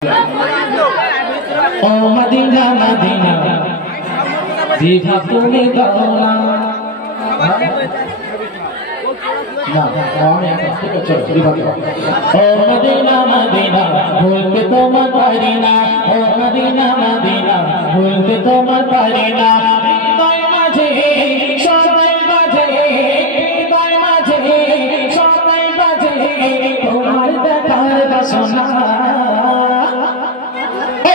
ও Medina Medina Digha তুমি দাও না ও মদিনা মদিনা ভুলতে তোমার পারি না ও মদিনা মদিনা ভুলতে তোমার পারি না হৃদয় মাঝে সবাই বাজে হৃদয় মাঝে সবাই বাজে তোমার দেখার বাসনা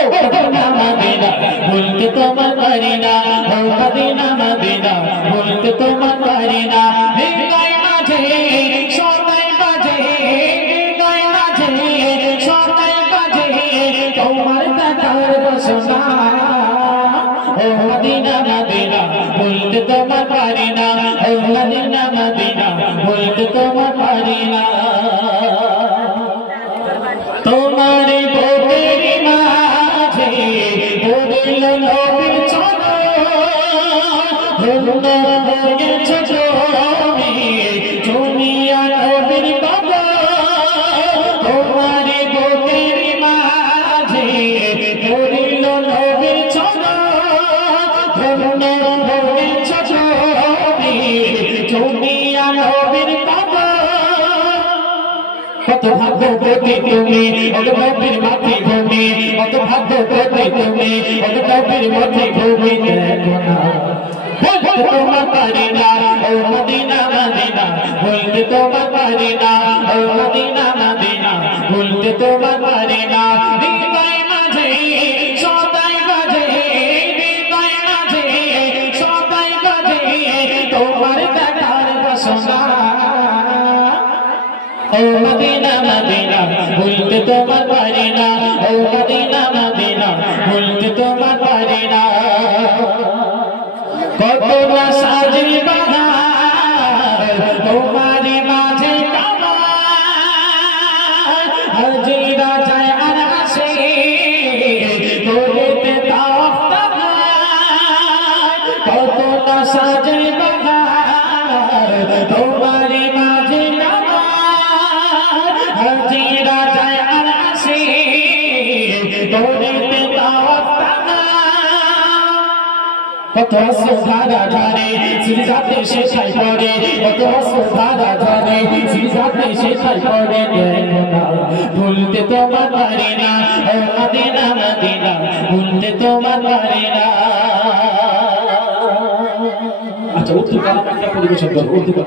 মদিনা মদিনা ভুলতে তোমার পারি না ও মদিনা মদিনা ভুলতে তোমার পারি না হৃদয় মাঝে সবাই বাজে হৃদয় মাঝে সবাই বাজে তোমার দেখার বাসনা ও মদিনা মদিনা ভুলতে তোমার পারি না ও মদিনা মদিনা ভুলতে তোমার পারি না তোমার বুকের মাঝে পড়ল নবীর চরণ ধন্য হয়েছে তুমি দুনিয়া নবীর কদম তোমার বুকের মাঝে পড়ল নবীর চরণ ধন্য হয়েছে তুমি দুনিয়া নবীর কদম কত ভাগ্যবতী তুমি নবীর মাতৃভূমি কত ভাগ্যবতী তুমি নবীর মাতৃভূমি দেখো না ভুলতে তোমার পারি না ও মদিনা মদিনা ভুলতে তোমার পারি না ও মদিনা মদিনা ভুলতে তোমার পারি না হৃদয় মাঝে সদাই বাজে হৃদয় মাঝে সদাই বাজে তোমার দেখার বাসনা ও মদিনা মদিনা ভুলতে তোমার পারি না ও মদিনা মদিনা ভুলতে তোমার পারি না কত না সাজি বাহার তোমার মাঝে হাজিরা যায় আর আসে বলেতে কত না সাজি বাহার তোমার মাঝে হাজিরা যায় আর আসে বলেতে কত সুধারা ধারে সিরজাতে শেষাই পড়ে কত সুধারা ধারে সিরজাতে শেষাই পড়ে দেখো না ভুলতে তোমার পারি না ও মদিনা মদিনা ভুলতে তোমার পারি না আচ্ছা উর্দু গান পরিবেশন করো উর্দু গান